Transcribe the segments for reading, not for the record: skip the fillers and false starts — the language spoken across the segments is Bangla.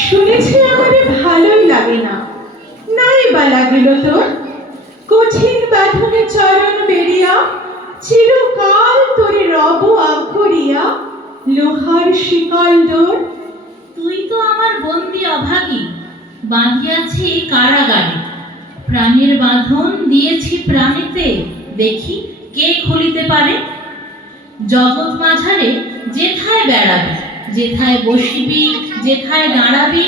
শুনেছি আমারে ভালোই লাগে না, নাই বা লাগিল তোর। কঠিন বাঁধনে চরণ বেরিয়া চিরকাল তোরে রব আঘরিয়া, লোহার শিকল ডোর। তুই তো আমার বন্দি অভাগী, বাঁধিয়াছি কারাগারে। প্রাণের বাঁধন দিয়েছি প্রাণেতে, দেখি কে খুলিতে পারে। জগৎ মাঝারে যেথায় বেড়াবি, যেথায় বসিবি, যেথায় দাঁড়াবি,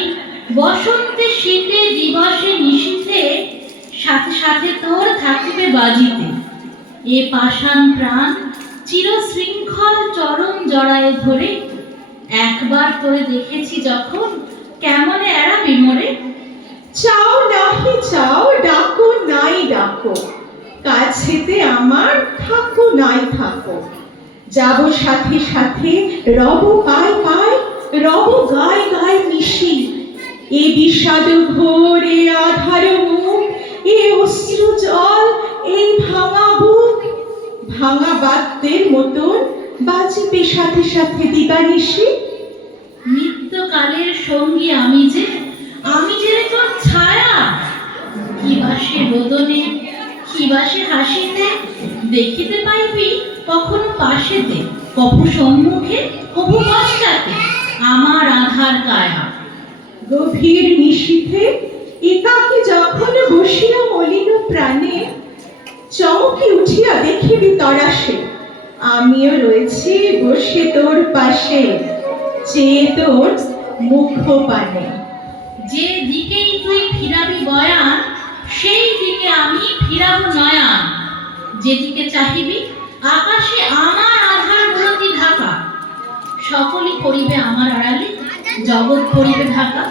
বসন্তে শীতে দিবসে নিশীথে সাথে সাথে তোর থাকিবে বাজিতে। এ পাষাণ প্রাণ চির শৃঙ্খল চরণ জড়ায়ে ধরে, একবার তোরে দেখেছি যখন, কেমনে এড়াবি মোরে। চাও নাহি চাও, ডাকো নাই ডাকো, কাছেতে আমার থাকো নাই থাকো। যাব সাথে সাথে, রব পায় পায়, রব গায় গায় মিশি। এ বিষাদ ঘোর, এ আধার মুখ, এ অশ্রু জল, এই ভাঙা বুক, ভাঙা বাদ্যের মতন বাজিবে সাথে সাথে দিবানিশি। নিত্যকালের সঙ্গী আমি যে রে তোর ছায়া। কি বাসে বদনে, কি বাসে হাসিতে, দেখিতে পাইবি কখনো পাশেতে, কভু সম্মুখে, কভু পশ্চাতে আমার আধার কায়া। গভীর নিশীথে একাকী যখন বসিয়া মলিন প্রাণে, চমকে উঠিয়া দেখিবি তরাসে, আমিও রয়েছি বসে তোর পাশে, চেয়ে তোর মুখ পানে। যে দিকেই তুই ফিরাবি বয়ান, সেই দিকে আমি ফিরাব নয়ান। যেদিকে চাহিবি আকাশে আমার আধার মূরতি ঢাকা। সকলই করিবে আমার আড়ালে, জগৎ করিবে ঢাকা।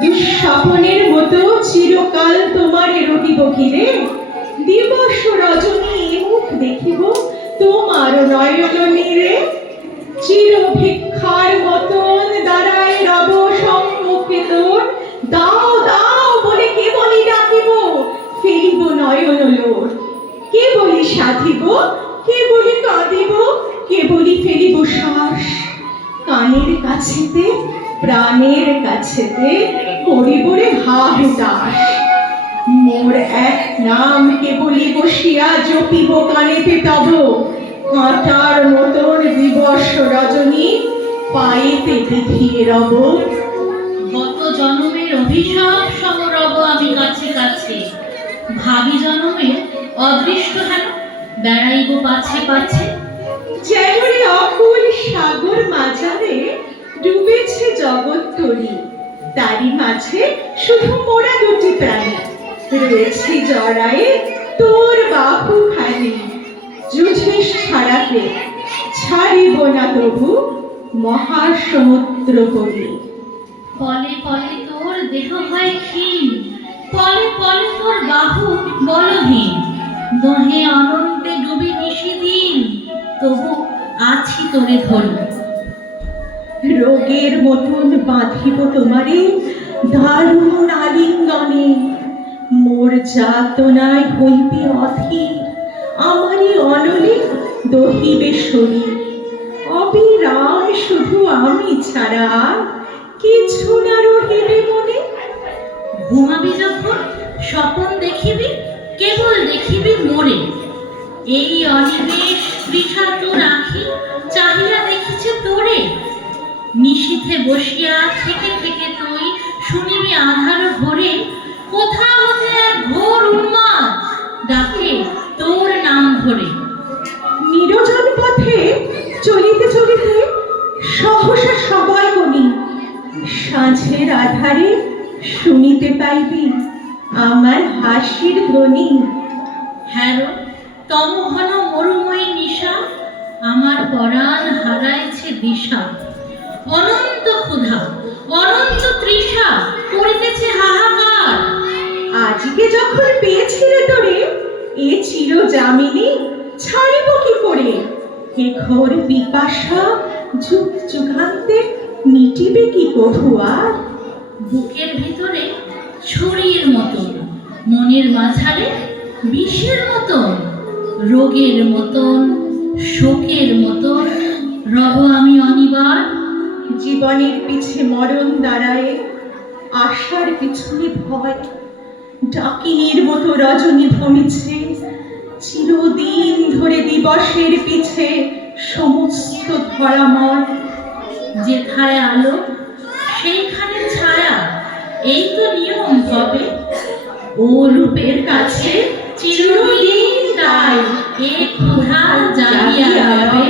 দুঃস্বপনের মতো চিরকাল তোমারে রহিব ঘিরে, দিবস রজনী এ মুখ দেখিব তোমার নয়ন নীরে। চির ভিক্ষার মতন দাঁড়ায় রব সম্মুখে তোর, দাও দাও বলে কেবলই ডাকিব, ফেলিব নয়ন লোর। কেবলই সাধিব, কেবলই কাঁদিব, কেবলই ফেলিব শ্বাস। কানের কাছেতে, প্রাণের কাছেতে করিব রে হা হুতাশ। মোর এক নাম কেবলই বসিয়া জপিব কানেতে তব, কাঁটার মতন দিবস রজনী পায়েতে বিধিয়ে রব। গত জন্মের অভিশাপ সমরব আমি কাছে কাছে, ভাবি জন্মের অদৃষ্ট হেন বেড়াইব পাছে পাছে। যেমন অকুল সাগর মাঝারে ডুবেছে জগৎ তরি, তারই মাঝে শুধু মোরা দুটি প্রাণী, রয়েছি জড়ায়ে তোর বাহু খানি। যুঝিস ছাড়াতে, ছাড়িব না তবু মহাসমুদ্র করি। পলে পলে তোর দেহ হয় ক্ষীণ, পলে পলে তোর বাহু বলহীন। দহে অনন্তে ডুবি নিশিদিন, তবু আছি তোরে ধরি। রোগের মতন বাঁধিব তোমারে দারুণ আলিঙ্গনে, মোর যাতনায় হইবে অধীর, আমারই অনলে দহিবে শরীর। অবিরাম শুধু আমি ছাড়া কিছু না রহিবে মনে। ঘুমাবি যখন স্বপন দেখিবি, কেবল দেখিবি মোরে। এই অনিমেষ তৃষা তোর আঁখি চাহিয়া দেখিছে তোরে। নিশীথে বসিয়া থেকে থেকে তুই শুনিবি আধার ভোরে, কোথা হতে এক ঘোর উন্মাদ ডাকে তোর নাম ধরে। নিরজন পথে চলিতে চলিতে সহসা সবাই বলি, সাঁঝের আধারে শুনিতে পাইবি আমার হাসির ধ্বনি। হ্যারো তমঘন মরুময়ী নিশা, আমার পরাণ হারাইছে দিশা। অনন্ত ক্ষুধা, অনন্ত তৃষা করিতেছে হাহাকার। আজকে যখন পেয়েছিলে তোরে এ চির জামিনী, ছাড়িব কি করে? এ ঘোর পিপাসা যুগ যুগান্তে মিটিবে কি কভু আর? বুকের ভিতরে ছুরির মতন, মনের মাঝারে বিষের মতন, রোগের মতন, শোকের মতন রব আমি অনিবার। জীবনের পিছে মরণ দাঁড়ায়, আশার পিছনে ভয়। ডাকিনীর মতো রজনী ভমিছে, চিরদিন ধরে দিবসের পিছে সমস্ত ধরাময়। যেথায় আলো সেইখানে ছায়া, এই তো নিয়ম হবে। ও রূপের কাছে চিরদিন তাই এ ক্ষুধা জাগিয়া রবে।